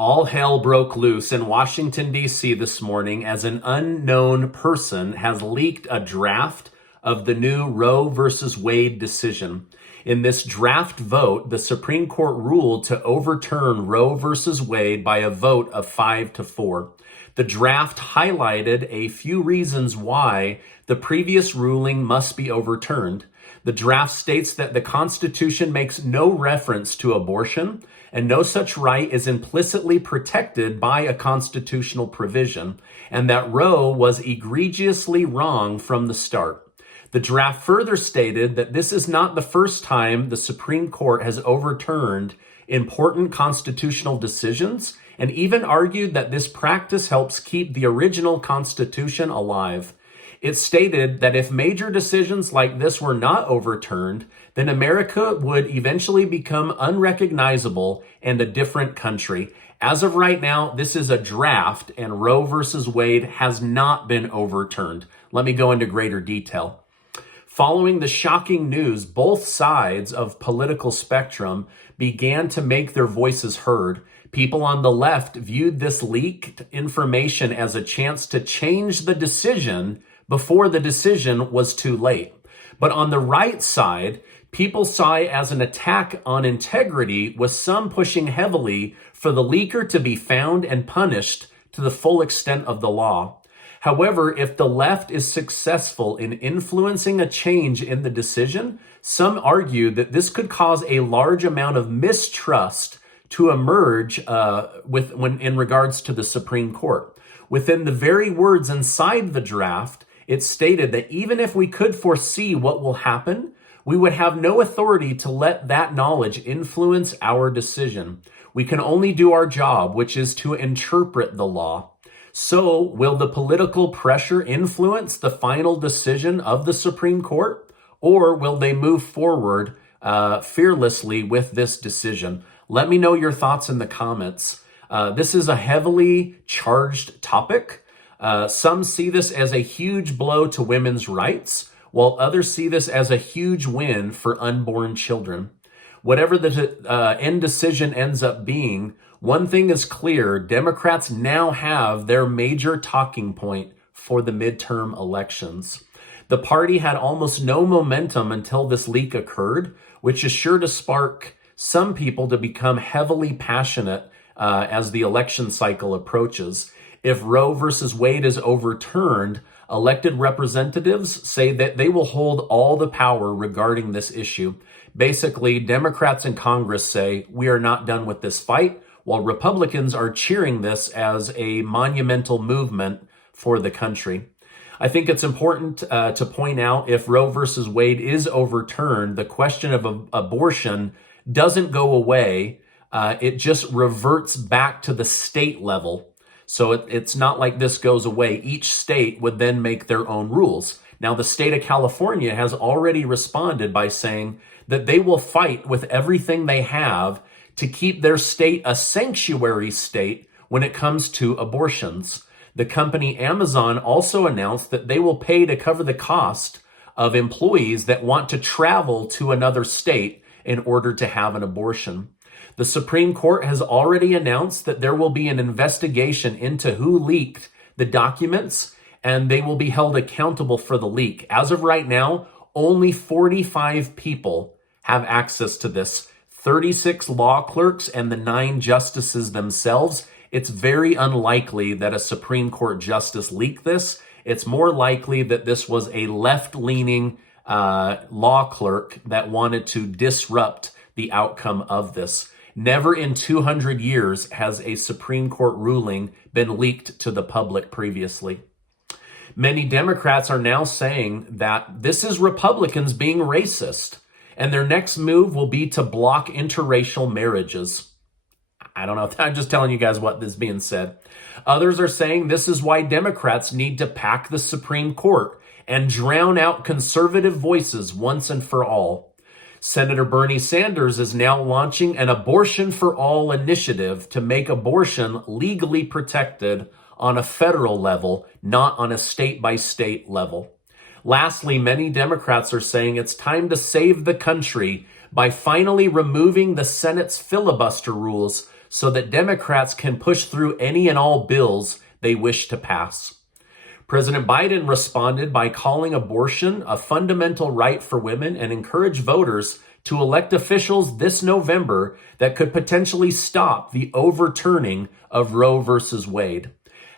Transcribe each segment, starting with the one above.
All hell broke loose in Washington, D.C. this morning as an unknown person has leaked a draft of the new Roe versus Wade decision. In this draft vote, the Supreme Court ruled to overturn Roe versus Wade by a vote of 5-4. The draft highlighted a few reasons why the previous ruling must be overturned. The draft states that the Constitution makes no reference to abortion, and no such right is implicitly protected by a constitutional provision, and that Roe was egregiously wrong from the start. The draft further stated that this is not the first time the Supreme Court has overturned important constitutional decisions, and even argued that this practice helps keep the original Constitution alive. It stated that if major decisions like this were not overturned, then America would eventually become unrecognizable and a different country. As of right now, this is a draft, and Roe versus Wade has not been overturned. Let me go into greater detail. Following the shocking news, both sides of political spectrum began to make their voices heard. People on the left viewed this leaked information as a chance to change the decision before the decision was too late. But on the right side, people saw it as an attack on integrity, with some pushing heavily for the leaker to be found and punished to the full extent of the law. However, if the left is successful in influencing a change in the decision, some argue that this could cause a large amount of mistrust to emerge in regards to the Supreme Court. Within the very words inside the draft, it stated that even if we could foresee what will happen, we would have no authority to let that knowledge influence our decision. We can only do our job, which is to interpret the law. So, will the political pressure influence the final decision of the Supreme Court, or will they move forward fearlessly with this decision? Let me know your thoughts in the comments. This is a heavily charged topic. Some see this as a huge blow to women's rights, while others see this as a huge win for unborn children. Whatever the end decision ends up being, one thing is clear: Democrats now have their major talking point for the midterm elections. The party had almost no momentum until this leak occurred, which is sure to spark some people to become heavily passionate as the election cycle approaches. If Roe versus Wade is overturned, elected representatives say that they will hold all the power regarding this issue. Basically, Democrats in Congress say, we are not done with this fight, while Republicans are cheering this as a monumental movement for the country. I think it's important to point out, if Roe versus Wade is overturned, the question of abortion doesn't go away. It just reverts back to the state level. So it's not like this goes away. Each state would then make their own rules. Now, the state of California has already responded by saying that they will fight with everything they have to keep their state a sanctuary state when it comes to abortions. The company Amazon also announced that they will pay to cover the cost of employees that want to travel to another state in order to have an abortion. The Supreme Court has already announced that there will be an investigation into who leaked the documents, and they will be held accountable for the leak. As of right now, only 45 people have access to this. 36 law clerks and the 9 justices themselves. It's very unlikely that a Supreme Court justice leaked this. It's more likely that this was a left-leaning law clerk that wanted to disrupt the outcome of this. Never in 200 years has a Supreme Court ruling been leaked to the public previously. Many Democrats are now saying that this is Republicans being racist, and their next move will be to block interracial marriages. I don't know. I'm just telling you guys what is being said. Others are saying this is why Democrats need to pack the Supreme Court and drown out conservative voices once and for all. Senator Bernie Sanders is now launching an Abortion for All initiative to make abortion legally protected on a federal level, not on a state-by-state level. Lastly, many Democrats are saying it's time to save the country by finally removing the Senate's filibuster rules so that Democrats can push through any and all bills they wish to pass. President Biden responded by calling abortion a fundamental right for women and encouraged voters to elect officials this November that could potentially stop the overturning of Roe versus Wade.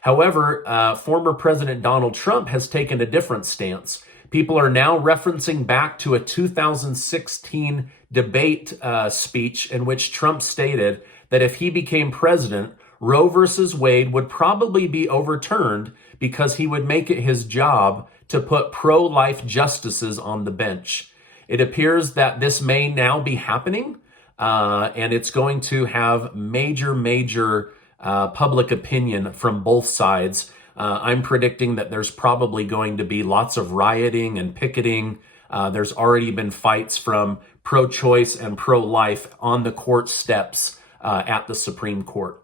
However, former President Donald Trump has taken a different stance. People are now referencing back to a 2016 debate speech in which Trump stated that if he became president, Roe versus Wade would probably be overturned because he would make it his job to put pro-life justices on the bench. It appears that this may now be happening, and it's going to have major public opinion from both sides. I'm predicting that there's probably going to be lots of rioting and picketing. There's already been fights from pro-choice and pro-life on the court steps at the Supreme Court.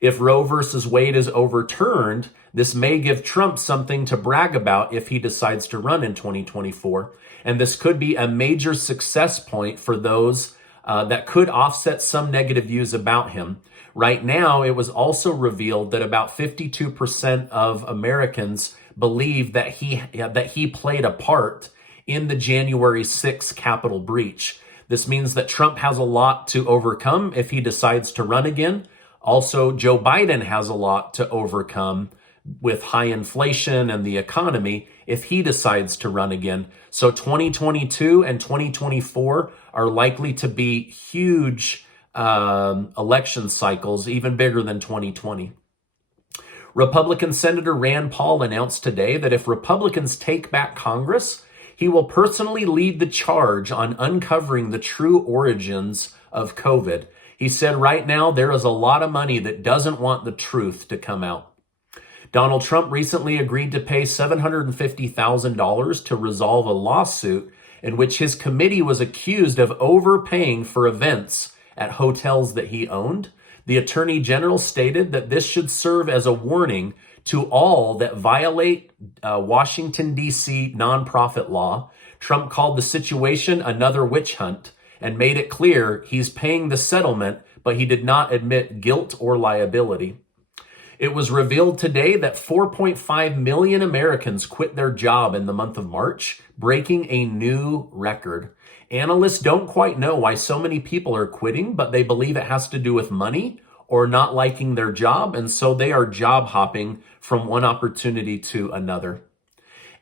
If Roe versus Wade is overturned, this may give Trump something to brag about if he decides to run in 2024. And this could be a major success point for those that could offset some negative views about him. Right now, it was also revealed that about 52% of Americans believe that he played a part in the January 6th Capitol breach. This means that Trump has a lot to overcome if he decides to run again. Also, Joe Biden has a lot to overcome with high inflation and the economy if he decides to run again. So 2022 and 2024 are likely to be huge election cycles, even bigger than 2020. Republican Senator Rand Paul announced today that if Republicans take back Congress, he will personally lead the charge on uncovering the true origins of COVID. He said right now there is a lot of money that doesn't want the truth to come out. Donald Trump recently agreed to pay $750,000 to resolve a lawsuit in which his committee was accused of overpaying for events at hotels that he owned. The Attorney General stated that this should serve as a warning to all that violate Washington, D.C. nonprofit law. Trump called the situation another witch hunt and made it clear he's paying the settlement, but he did not admit guilt or liability. It was revealed today that 4.5 million Americans quit their job in the month of March, breaking a new record. Analysts don't quite know why so many people are quitting, but they believe it has to do with money or not liking their job, and so they are job hopping from one opportunity to another.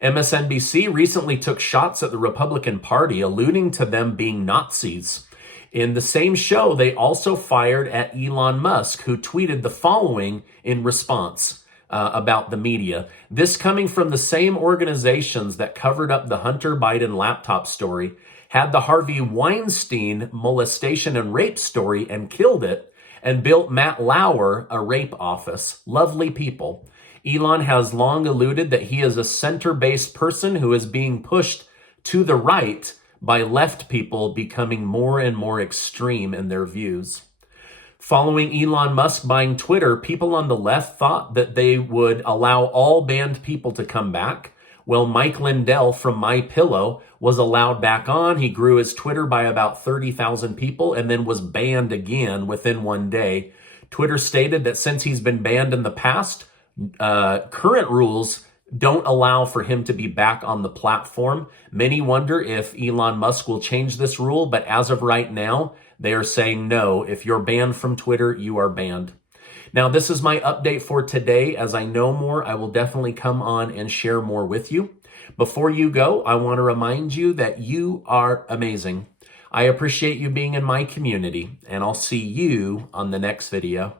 MSNBC recently took shots at the Republican Party, alluding to them being Nazis. In the same show, they also fired at Elon Musk, who tweeted the following in response about the media. This coming from the same organizations that covered up the Hunter Biden laptop story, had the Harvey Weinstein molestation and rape story and killed it, and built Matt Lauer a rape office. Lovely people. Elon has long alluded that he is a center-based person who is being pushed to the right by left people becoming more and more extreme in their views. Following Elon Musk buying Twitter, people on the left thought that they would allow all banned people to come back. Well, Mike Lindell from MyPillow was allowed back on. He grew his Twitter by about 30,000 people and then was banned again within one day. Twitter stated that since he's been banned in the past, current rules don't allow for him to be back on the platform. Many wonder if Elon Musk will change this rule, but as of right now, they are saying no. If you're banned from Twitter, you are banned. Now, this is my update for today. As I know more, I will definitely come on and share more with you. Before you go, I want to remind you that you are amazing. I appreciate you being in my community, and I'll see you on the next video.